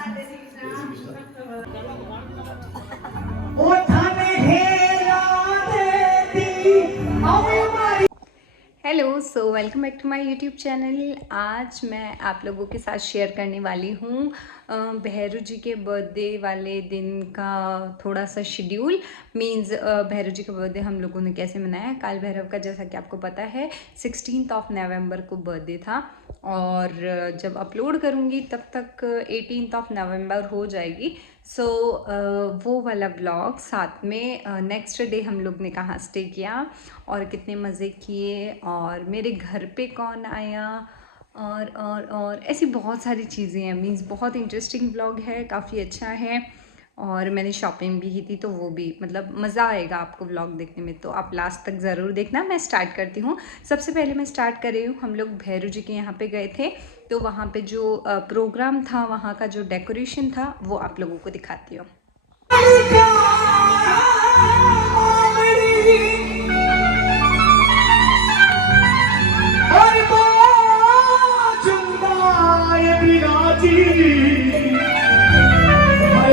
Hello, so welcome back to my YouTube channel. आज मैं आप लोगों के साथ शेयर करने वाली हूँ भैरू जी के बर्थडे वाले दिन का थोड़ा सा शेड्यूल। मींस भैरू जी का बर्थडे हम लोगों ने कैसे मनाया। काल भैरव का जैसा कि आपको पता है 16 नवंबर को बर्थडे था, और जब अपलोड करूँगी तब तक 18 नवंबर हो जाएगी। सो वो वाला ब्लॉग साथ में नेक्स्ट डे हम लोग ने कहाँ स्टे किया और कितने मज़े किए और मेरे घर पे कौन आया और ऐसी बहुत सारी चीज़ें हैं। मीन्स बहुत इंटरेस्टिंग ब्लॉग है, काफ़ी अच्छा है। और मैंने शॉपिंग भी की थी, तो वो भी मतलब मज़ा आएगा आपको व्लॉग देखने में, तो आप लास्ट तक ज़रूर देखना। मैं स्टार्ट करती हूँ। सबसे पहले मैं स्टार्ट कर रही हूँ, हम लोग भैरू जी के यहाँ पे गए थे, तो वहाँ पे जो प्रोग्राम था, वहाँ का जो डेकोरेशन था, वो आप लोगों को दिखाती हूँ।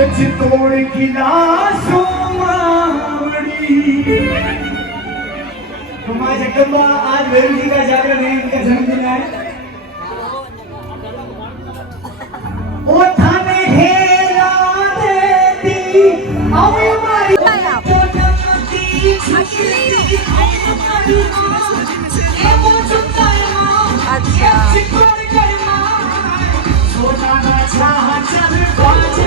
चितौड़ की लाशों तो माँ जगदम्बा आज भैरू जी का जागरण है, उनका जन्मदिन है। ओ थाने हेरा देती आओ मारी अच्छा, सोना ना चाह चल बाज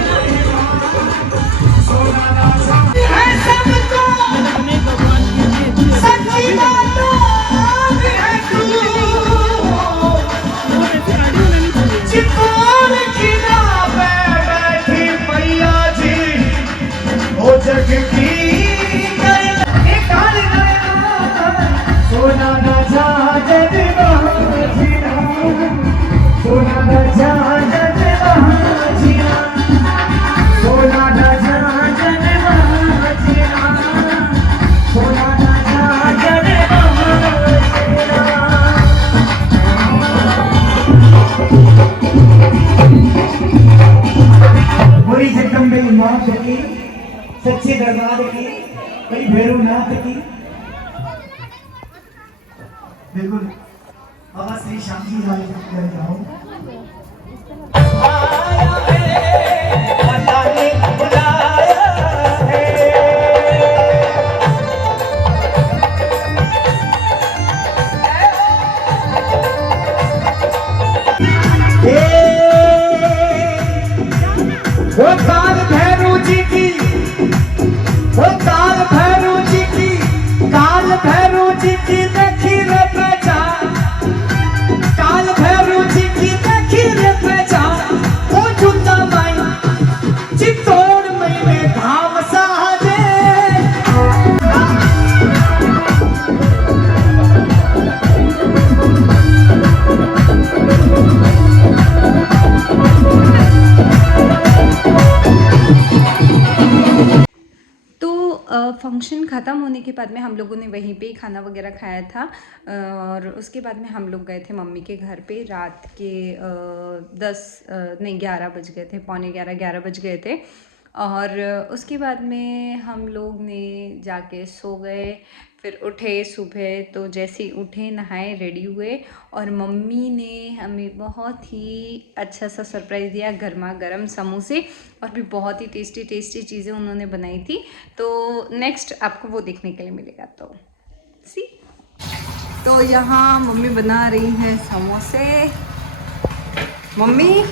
सोना ना चाह है सबको सच्ची बातों है तू चितौड़ की नाव पे बैठी मैया जी ओ जग की काल सोना ना चाह जग बाजीना सोना ना चाह जग बाजीना सोना ना चाह जग बाजीना सोना ना चाह जग बाजीना। बोली जगदम्बे मात की, सच्चे दरबार की, बड़ी भैरवनाथ की। बिल्कुल बाबा श्री श्याम जी जाओ। आया है अल्लाह ने बुलाया है, वो काल भैरू जी की, वो काल भैरू जी की, काल भैरू जी की देखी रे पहचान, काल भैरू जी की देखी रे पहचान। वो झूठा माई चितौड़ मई में धाम साजे फंक्शन ख़त्म होने के बाद में हम लोगों ने वहीं पे ही खाना वगैरह खाया था, और उसके बाद में हम लोग गए थे मम्मी के घर पे। रात के 11 बज गए थे, पौने 11 बज गए थे। और उसके बाद में हम लोग ने जाके सो गए। फिर उठे सुबह, तो जैसे ही उठे नहाए रेडी हुए, और मम्मी ने हमें बहुत ही अच्छा सा सरप्राइज़ दिया। गर्मा गर्म समोसे और भी बहुत ही टेस्टी टेस्टी चीज़ें उन्होंने बनाई थी। तो नेक्स्ट आपको वो देखने के लिए मिलेगा। तो सी, तो यहाँ मम्मी बना रही है समोसे। मम्मी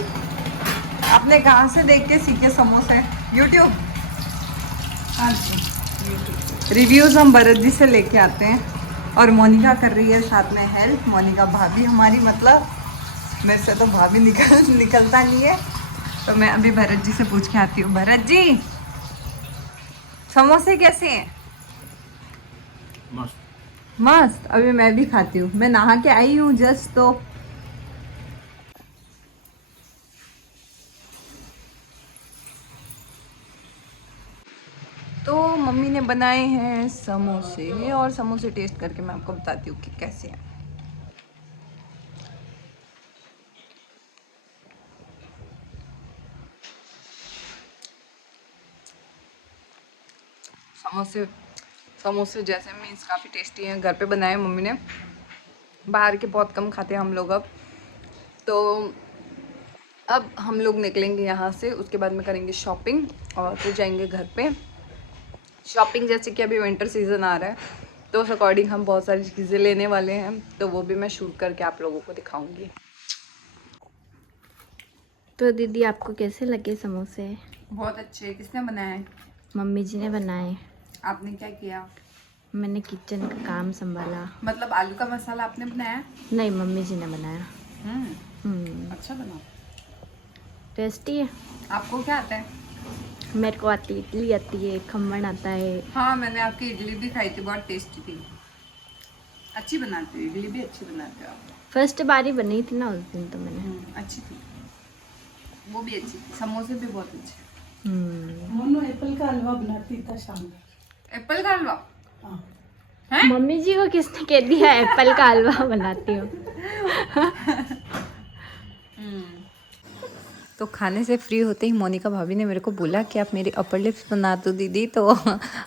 आपने कहाँ से देख के सीखे समोसे? यूट्यूब। हाँ जी, यूट्यूब। रिव्यूज़ हम भरत जी से लेके आते हैं, और मोनिका कर रही है साथ में हेल्प। मोनिका भाभी हमारी, मतलब मेरे से तो भाभी निकलता नहीं है। तो मैं अभी भरत जी से पूछ के आती हूँ। भरत जी, समोसे कैसे हैं? मस्त मस्त। अभी मैं भी खाती हूँ, मैं नहा के आई हूँ जस्ट। तो मम्मी ने बनाए हैं समोसे, और समोसे टेस्ट करके मैं आपको बताती हूँ कि कैसे हैं। समोसे जैसे मीन्स काफ़ी टेस्टी हैं, घर पे बनाए मम्मी ने। बाहर के बहुत कम खाते हैं हम लोग अब। तो अब हम लोग निकलेंगे यहाँ से, उसके बाद में करेंगे शॉपिंग और फिर जाएंगे घर पे। शॉपिंग जैसे कि अभी विंटर सीज़न आ रहा है तो उस अकॉर्डिंग हम बहुत सारी चीज़ें लेने वाले हैं, तो वो भी मैं शूट करके आप लोगों को दिखाऊंगी। तो दीदी आपको कैसे लगे समोसे? बहुत अच्छे। किसने बनाए? मम्मी जी ने बनाए। आपने क्या किया? मैंने किचन का काम संभाला। मतलब आलू का मसाला आपने बनाया? नहीं, मम्मी जी ने बनाया। अच्छा बना। टेस्टी है। आपको क्या आता है? मेरे को आती है, इडली आती है, खमन आता है। हाँ, मैंने आपकी इडली भी खाई थी, बहुत टेस्टी थी। अच्छी बनाते हो, इडली भी अच्छी बनाते हो आप। फर्स्ट बारी बनी थी ना उस दिन, तो मैंने। अच्छी थी, वो भी अच्छी थी। समोसे भी बहुत अच्छे। मोनू एप्पल का हलवा बनाती था शाम में। एप्पल का हलवा? हाँ। हैं? मम्मी जी को किसने कह दिया एप्पल का हलवा बनाती हूँ? तो खाने से फ्री होते ही मोनिका भाभी ने मेरे को बोला कि आप मेरी अपर लिप्स बना दो दीदी, तो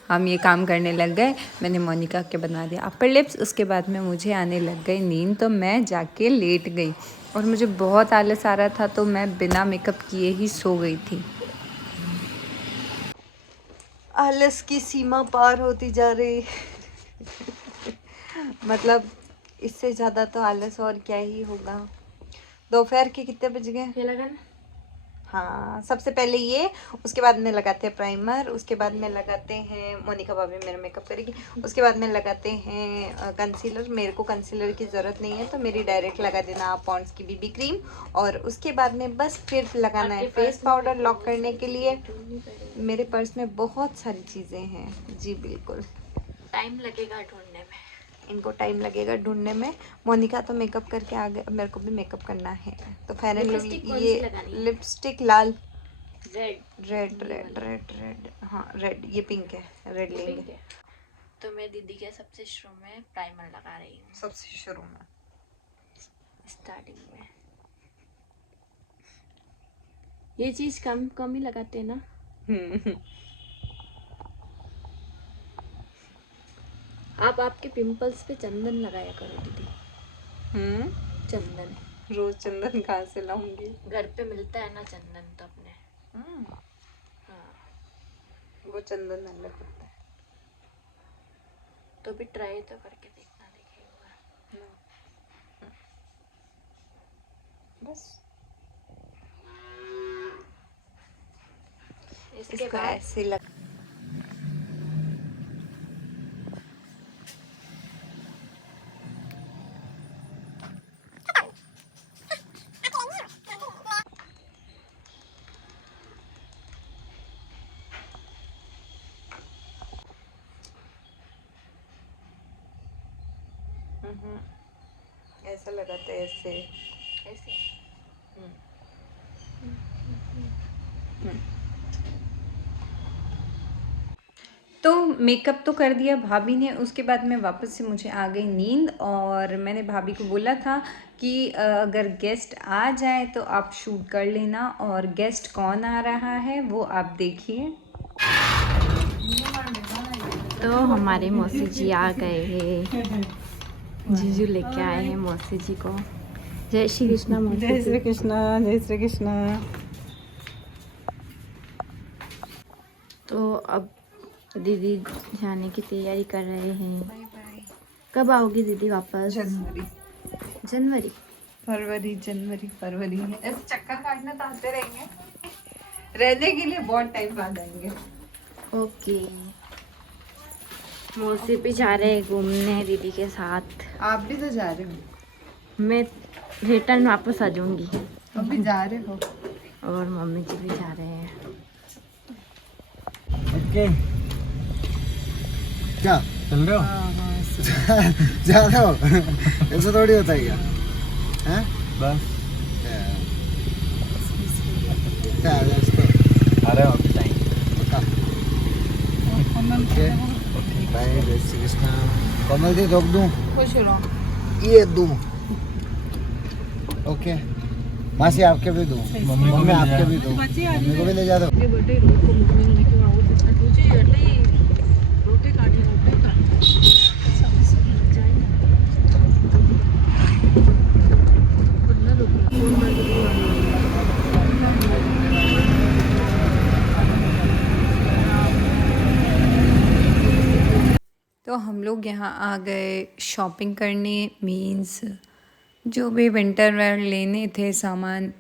हम ये काम करने लग गए। मैंने मोनिका के बना दिया अपर लिप्स। उसके बाद में मुझे आने लग गई नींद, तो मैं जाके लेट गई और मुझे बहुत आलस आ रहा था, तो मैं बिना मेकअप किए ही सो गई थी। आलस की सीमा पार होती जा रही। मतलब इससे ज़्यादा तो आलस और क्या ही होगा। दोपहर के कितने बज गए? हाँ, सबसे पहले ये, उसके बाद में लगाते हैं प्राइमर, उसके बाद में लगाते हैं, मोनिका भाभी मेरा मेकअप करेगी, उसके बाद में लगाते हैं कंसीलर। मेरे को कंसीलर की ज़रूरत नहीं है तो मेरी डायरेक्ट लगा देना आप पॉन्ड्स की बीबी क्रीम। और उसके बाद में बस फिर लगाना है फेस पाउडर लॉक करने के लिए। मेरे पर्स में बहुत सारी चीज़ें हैं जी, बिल्कुल। टाइम लगेगा ढूंढने में, इनको टाइम लगेगा ढूंढने में। मोनिका तो मेकअप करके आ गए, मेरे को भी मेकअप करना है। तो फेयर एंड लवली, ये लिपस्टिक लाल, रेड, हाँ रेड, ये पिंक है, रेड लेंगे। तो मैं दीदी के सबसे शुरू में प्राइमर लगा रही हूँ। सबसे शुरू में, स्टार्टिंग में ये चीज कम ही लगाते हैं ना। आप आपके पिंपल्स पे चंदन लगाया करो दीदी। चंदन रोज चंदन कहाँ से लाऊंगी? घर पे मिलता है ना चंदन, तो अपने। हाँ, वो चंदन अलग होता है। तो भी ट्राई तो करके देखना, देखेगा। बस इसके इसको बाद ऐसे लग। ऐसा लगाते हैं, ऐसे ऐसे। तो मेकअप तो कर दिया भाभी ने। उसके बाद में वापस से मुझे आ गई नींद, और मैंने भाभी को बोला था कि अगर गेस्ट आ जाए तो आप शूट कर लेना, और गेस्ट कौन आ रहा है वो आप देखिए। तो हमारे मौसी जी आ गए हैं। जीजू लेके आए हैं मौसी जी को। जय श्री कृष्णा मौसी जी। जय श्री कृष्णा, जय श्री कृष्णा। तो अब दीदी जाने की तैयारी कर रहे हैं। Bye bye. कब आओगी दीदी वापस? जनवरी, फरवरी में ऐसे चक्कर काटने तो आते रहेंगे, रहने के लिए बहुत टाइम बाद आएंगे। ओके। मौसी भी जा रहे हैं घूमने दीदी के साथ। आप भी तो जा रहे हो? मैं रिटर्न वापस आ जाऊंगी। अभी जा रहे हो? और मम्मी जी भी जा रहे हैं। ओके, क्या चल रहे हो? जा रहे हो? ऐसा थोड़ी होता है क्या? हैं? बस क्या है दोस्तों? आ रहे हो अभी टाइम। ओके, बाय, जय श्री कृष्णा। कमल दी रोक दूं? खुश रहो। ये दूं? ओके, मासी आपके भी दूं? मम्मी आपके भी दूं? मम्मी को भी ले जा दो। तो हम लोग यहाँ आ गए शॉपिंग करने, मीन्स जो भी विंटर वेयर लेने थे सामान।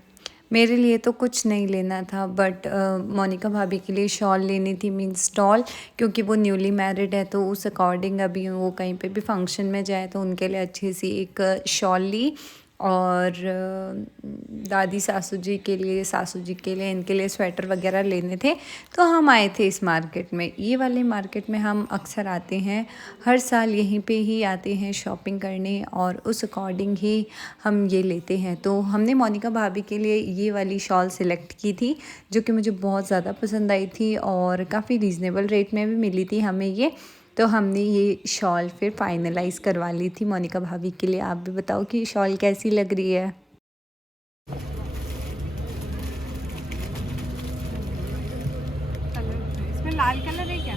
मेरे लिए तो कुछ नहीं लेना था, बट मोनिका भाभी के लिए शॉल लेनी थी, मीन्स स्टॉल, क्योंकि वो न्यूली मैरिड है तो उस अकॉर्डिंग अभी वो कहीं पे भी फंक्शन में जाए तो उनके लिए अच्छी सी एक शॉल ली। और दादी सासू जी के लिए, इनके लिए स्वेटर वगैरह लेने थे। तो हम आए थे इस मार्केट में। ये वाले मार्केट में हम अक्सर आते हैं, हर साल यहीं पे ही आते हैं शॉपिंग करने, और उस अकॉर्डिंग ही हम ये लेते हैं। तो हमने मोनिका भाभी के लिए ये वाली शॉल सिलेक्ट की थी, जो कि मुझे बहुत ज़्यादा पसंद आई थी और काफ़ी रीज़नेबल रेट में भी मिली थी हमें ये। तो हमने ये शॉल फिर फाइनलाइज़ करवा ली थी मोनिका भाभी के लिए। आप भी बताओ कि शॉल कैसी लग रही है। इसमें लाल कलर है क्या?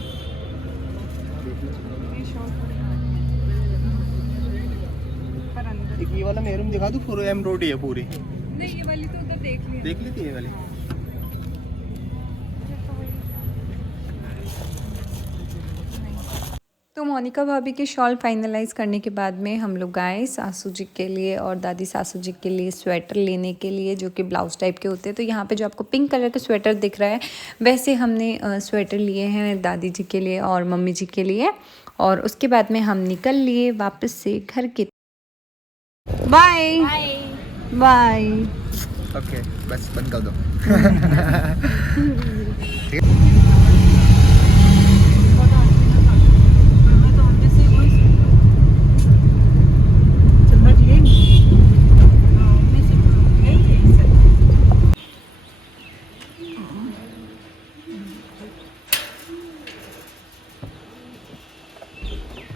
पर अंदर एक ये वाला मेहरून दिखा दूं, पूरी एम्ब्रॉयडरी है पूरी। नहीं, ये वाली तो उधर देख ली थी ये वाली। तो मोनिका भाभी के शॉल फाइनलाइज करने के बाद में हम लोग आए सासू जी के लिए और दादी सासू जी के लिए स्वेटर लेने के लिए, जो कि ब्लाउज टाइप के होते हैं। तो यहाँ पे जो आपको पिंक कलर का स्वेटर दिख रहा है, वैसे हमने स्वेटर लिए हैं दादी जी के लिए और मम्मी जी के लिए। और उसके बाद में हम निकल लिए वापस से घर के। Bye bye. ओके, बस बंद कर दो।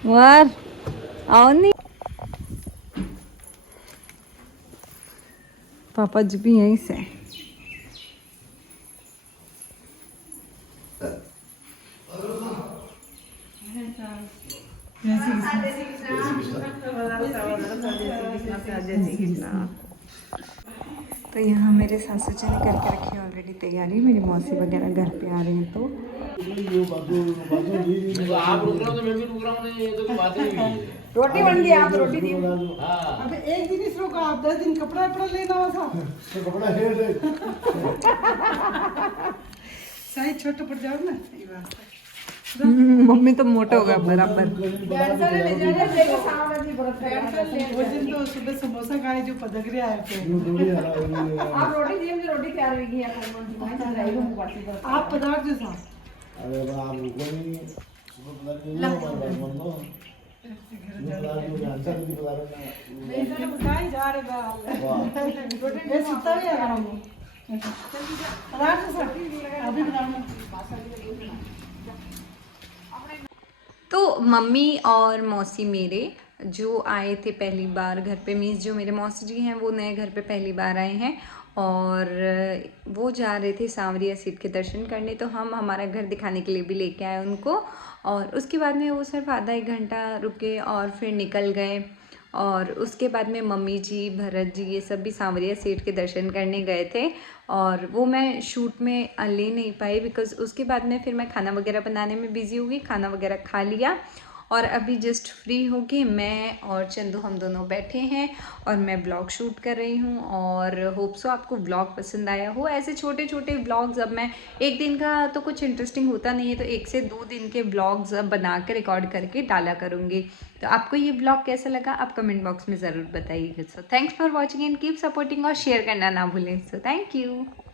वार आओ नहीं, पापा जी भी यहीं से। तो यहाँ मेरे सासू जी ने करके रखी है ऑलरेडी तैयारी। मेरी मौसी वगैरह घर पे आ रही हैं तो रोटी बन गई, आप रोटी दी। अब एक दिन इसरो का आप 10 दिन कपड़ा लेना हुआ था। तो कपड़ा सही छोटा पड़ जाओ ना, ये बात। मम्मी तो मोटा हो गया बराबर। वो दिन तो सुबह समोसा खाए जो पदगरे आए थे। आप रोटी दी, रोटी तैयार होगी आप पदार्थ जो था। अरे बाप रे, बताई जा रहे मैं सुता भी आ रहा हूँ। अभी तो मम्मी और मौसी मेरे जो आए थे पहली बार घर पे, मीन्स जो मेरे मौसी जी हैं वो नए घर पे पहली बार आए हैं और वो जा रहे थे सांवरिया सीट के दर्शन करने। तो हम हमारा घर दिखाने के लिए भी लेके आए उनको, और उसके बाद में वो सिर्फ आधा एक घंटा रुके और फिर निकल गए। और उसके बाद में मम्मी जी, भरत जी, ये सब भी सांवरिया सेठ के दर्शन करने गए थे, और वो मैं शूट में ले नहीं पाई बिकॉज़ उसके बाद में फिर मैं खाना वगैरह बनाने में बिज़ी हो गई। खाना वगैरह खा लिया और अभी जस्ट फ्री होके मैं और चंदू हम दोनों बैठे हैं और मैं ब्लॉग शूट कर रही हूँ। और होप सो आपको ब्लॉग पसंद आया हो। ऐसे छोटे छोटे ब्लॉग्स, अब मैं एक दिन का तो कुछ इंटरेस्टिंग होता नहीं है, तो 1 से 2 दिन के ब्लॉग्स अब बना के रिकॉर्ड करके डाला करूँगी। तो आपको ये ब्लॉग कैसा लगा आप कमेंट बॉक्स में ज़रूर बताइएगा। So thanks for watching and keep supporting, और शेयर करना ना भूलें। So thank you.